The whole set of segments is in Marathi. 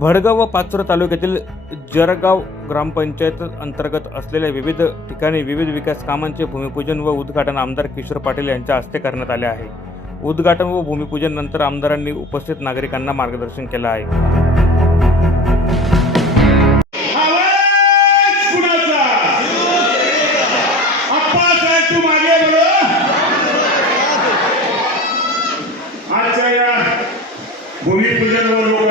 भडगाव व पाचोरा तालुक्यातील जरगाव ग्रामपंचायत अंतर्गत असलेल्या विविध ठिकाणी विविध विकास कामांचे भूमिपूजन व उद्घाटन आमदार किशोर पाटील यांच्या हस्ते करण्यात आले आहे. उद्घाटन व भूमिपूजन नंतर आमदारांनी उपस्थित नागरिकांना मार्गदर्शन केलं आहे. भूमिपूजन व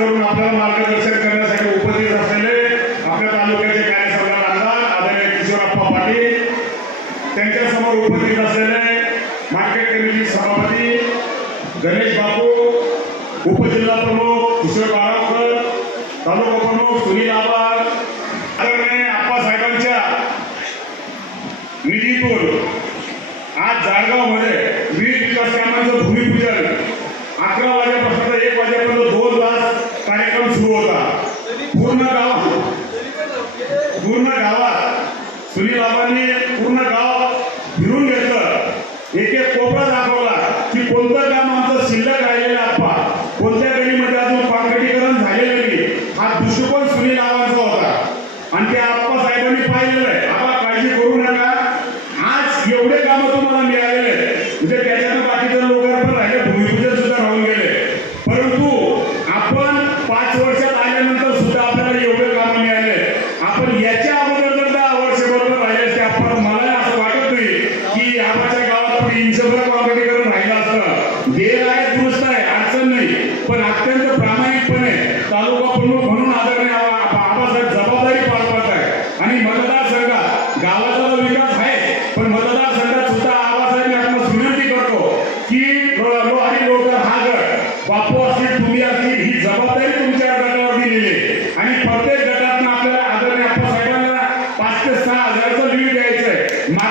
करून आपल्याला मार्गदर्शन करण्यासाठी उपस्थित असलेले आपल्या तालुक्याचे कार्यसभा आमदार आदरणीय किशोरप्पा पाटील त्यांच्यासमोर उपस्थित असलेले मार्केट कमिटी सभापती गणेश बापू उपजिल्हा प्रमुख किशोर बाळावकर तालुका पूर्ण गावात. पूर्ण गावात. सुनील बाबांनी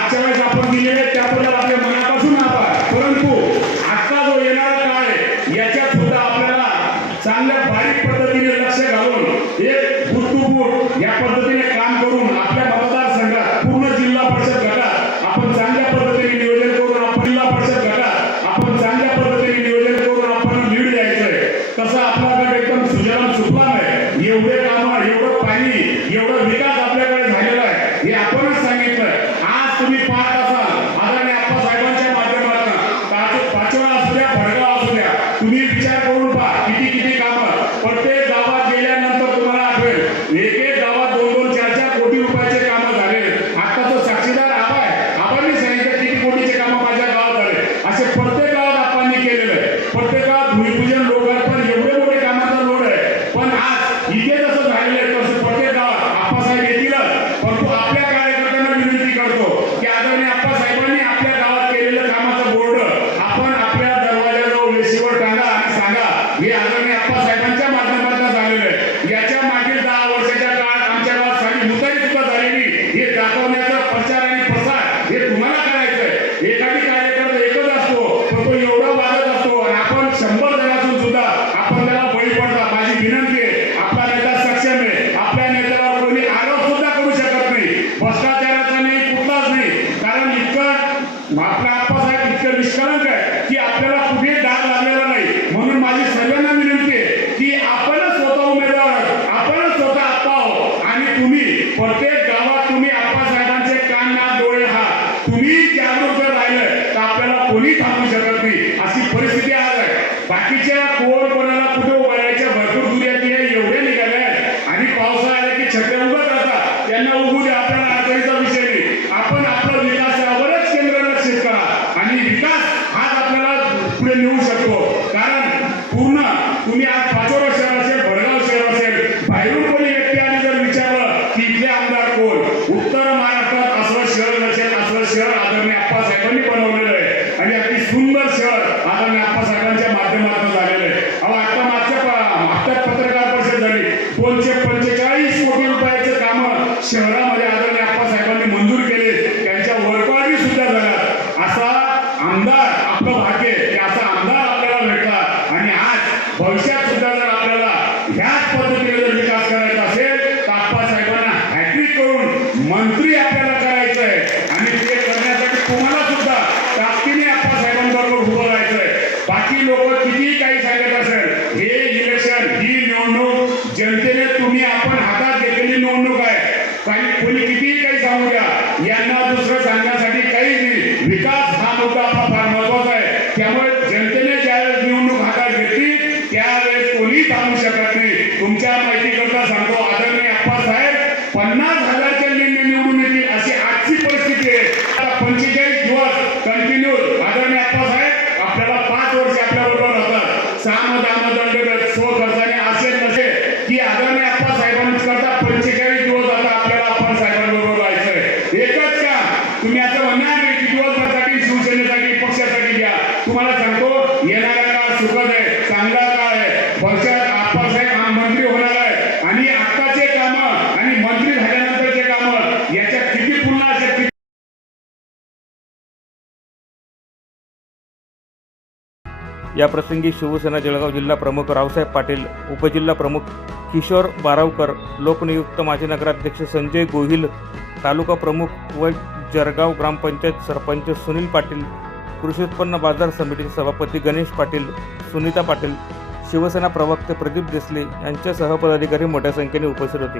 আজকে আমরা इतकं निष्कलंक आहे की आपल्याला कुठे डाग लागलेला नाही. म्हणून माझी सर्वांना विनंती आहे की आपणच स्वतः उमेदवार आपणच स्वतः आप्पा आहो आणि तुम्ही प्रत्येक गावात तुम्ही आप्पासाहेबांचे कान नाक डोळे हा तुम्ही जागरूक जर राहिलं तर आपल्याला कोणी थांबू शकत नाही. अशी परिस्थिती आज आहे. बाकीच्या कोण कोणाला कुठे पहिले आमदार कोण? उत्तर महाराष्ट्रात असं शहर नसेल असं शहर आदरणीय आप्पासाहेबांनी बनवलेलं आहे. आणि अगदी सुंदर शहर आदरणीय आप्पासाहेबांच्या माध्यमातून झालेलं आहे. अहो आता मागच्या आत्ताच पत्रकार परिषद झाली. दोनशे पंचेचाळीस कोटी रुपयाचं कामं शहरामध्ये आदरणीय आप्पासाहेबांनी मंजूर केले. त्यांच्या वरपाडी सुद्धा झाल्या असा आमदार आपलं भाग्य की असा आमदार आपल्याला भेटला. आणि आज भविष्यात सुद्धा जर आपल्याला ह्याच त्यावेळेस कोणी थांबू शकत नाही. तुमच्या माहितीकरता सांगतो आदरणीय अप्पा साहेब पन्नास हजारच्या लिंग निवडून येतील अशी आजची परिस्थिती आहे. आता पंचेचाळीस दिवस कंटिन्यू आदरणीय अप्पा साहेब आपल्याला पाच वर्ष आपल्या बरोबर राहतात. सहा दाम दंड सो खर्चाने असे नसे की आदरणीय अप्पा साहेबांनी पंचेचाळीस दिवस आता आपल्याला आपण साहेबांबरोबर राहायचंय एकच का तुम्ही असं म्हणणार नाही की दिवसभरासाठी शिवसेनेसाठी पक्षासाठी घ्या. तुम्हाला सांगतो येणारा काळ सुखद आहे चांगला काळ आहे भविष्यात आप्पासाहेब हा मंत्री होणार आहे आणि आत्ताचे कामं आणि मंत्री झाल्यानंतरचे कामं याच्यात किती पुन्हा अशा किती याप्रसंगी शिवसेना जळगाव जिल्हा प्रमुख रावसाहेब पाटील उपजिल्हा प्रमुख किशोर बारावकर लोकनियुक्त माजी नगराध्यक्ष संजय गोहिल तालुका प्रमुख व जळगाव ग्रामपंचायत सरपंच सुनील पाटील कृषी उत्पन्न बाजार समितीचे सभापती गणेश पाटील सुनीता पाटील शिवसेना प्रवक्ते प्रदीप देसले यांच्या सहपदाधिकारी मोठ्या संख्येने उपस्थित होते.